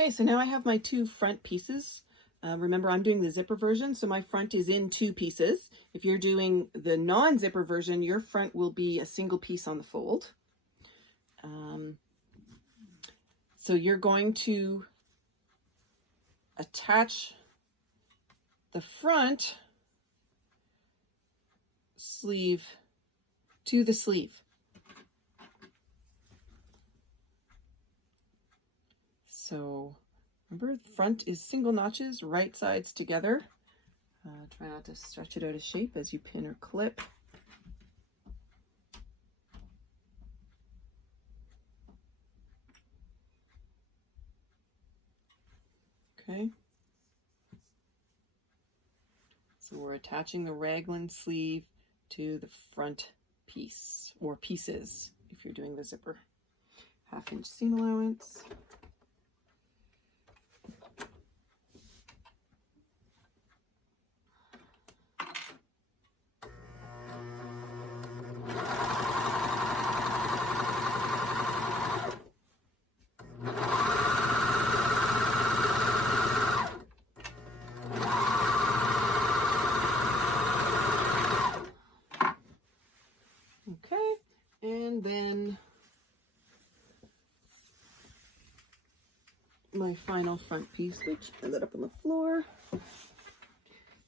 Okay, so now I have my two front pieces. Remember, I'm doing the zipper version, so my front is in two pieces. If you're doing the non-zipper version, your front will be a single piece on the fold. So you're going to attach the front sleeve to the sleeve. So remember, the front is single notches, right sides together. Try not to stretch it out of shape as you pin or clip. Okay. So we're attaching the raglan sleeve to the front piece, or pieces if you're doing the zipper. 1/2 inch seam allowance. Okay, and then my final front piece, which ended up on the floor,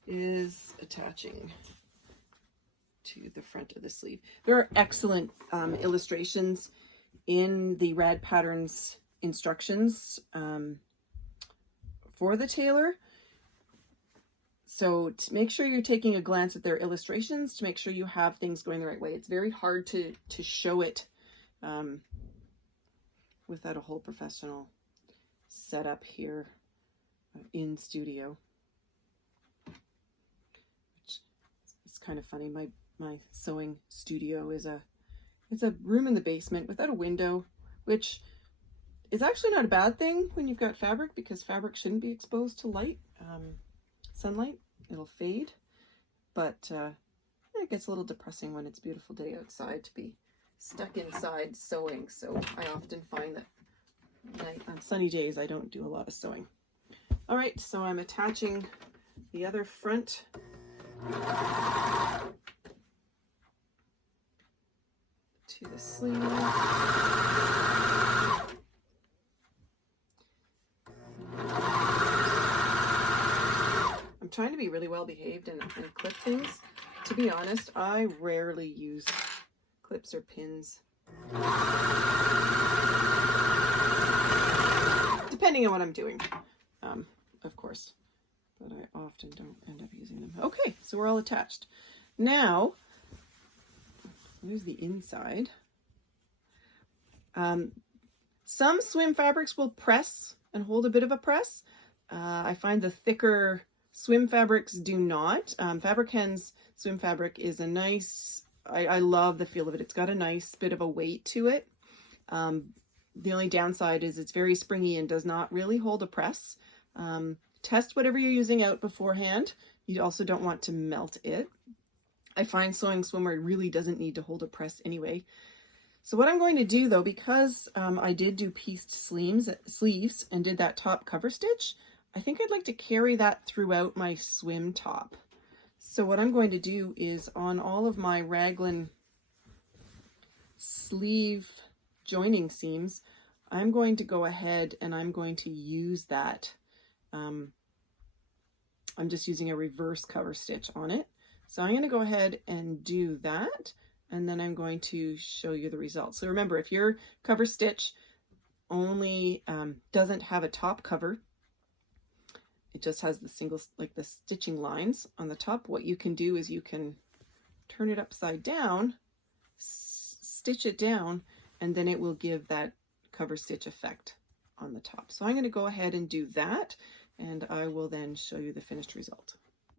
is attaching to the front of the sleeve. There are excellent illustrations in the Rad Patterns instructions for the tailor. So to make sure you're taking a glance at their illustrations to make sure you have things going the right way. It's very hard to show it without a whole professional setup here in studio. Which is kind of funny. My sewing studio is it's a room in the basement without a window, which is actually not a bad thing when you've got fabric, because fabric shouldn't be exposed to light. Sunlight, it'll fade, but it gets a little depressing when it's a beautiful day outside to be stuck inside sewing. So I often find that on sunny days I don't do a lot of sewing. All right, so I'm attaching the other front to the sleeve. I'm trying to be really well behaved and clip things. To be honest, I rarely use clips or pins. Depending on what I'm doing, of course. But I often don't end up using them. Okay, so we're all attached. Now, there's the inside. Some swim fabrics will press and hold a bit of a press. I find the thicker swim fabrics do not. Fabric Hen's swim fabric is a nice, I love the feel of it. It's got a nice bit of a weight to it. The only downside is it's very springy and does not really hold a press. Test whatever you're using out beforehand. You also don't want to melt it. I find sewing swimwear really doesn't need to hold a press anyway. So what I'm going to do though, because I did do pieced sleeves and did that top cover stitch, I think I'd like to carry that throughout my swim top. So what I'm going to do is on all of my raglan sleeve joining seams, I'm going to go ahead and I'm going to use that. I'm just using a reverse cover stitch on it. So I'm going to go ahead and do that, and then I'm going to show you the results. So remember, if your cover stitch only doesn't have a top cover, it just has the single, like the stitching lines on the top, what you can do is you can turn it upside down, stitch it down, and then it will give that cover stitch effect on the top. So I'm going to go ahead and do that, and I will then show you the finished result.